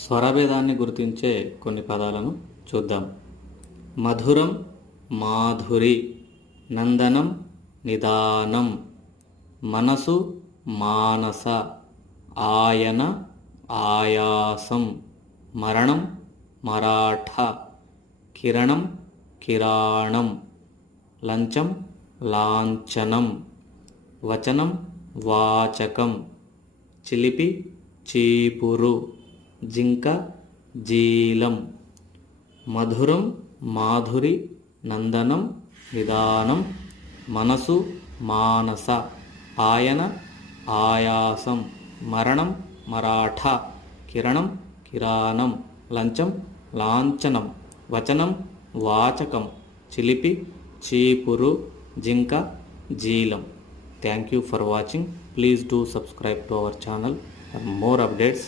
స్వరభేదాన్ని గుర్తించే కొన్ని పదాలను చూద్దాం. మధురం మాధురి, నందనం నిదానం, మనసు మానస, ఆయన ఆయాసం, మరణం మరాఠ, కిరణం కిరాణం, లంచం లాంఛనం, వచనం వాచకం, చిలిపి చీపురు, జింక జీలం. మధురం మాధురి, నందనం నిదానం, మనసు మానస, ఆయన ఆయాసం, మరణం మరాఠ, కిరణం కిరాణం, లంచం లాంఛనం, వచనం వాచకం, చిలిపి చీపురు, జింక Jhelum. Thank you for watching. Please do subscribe to our channel for more updates.